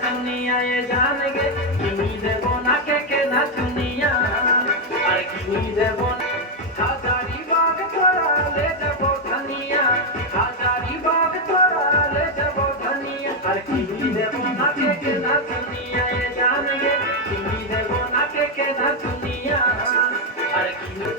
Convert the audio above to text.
শুনিয়া এ জান গে কিনি দেব না কে না শুনিয়া আর কিনি দেব হাজারি বাগ তোরালে যাব ধনিয়া হাজারি বাগ তোরালে যাব ধনিয়া আর কিনি দেব না কে না শুনিয়া এ জান গে কিনি দেব না কে না শুনিয়া আর কিনি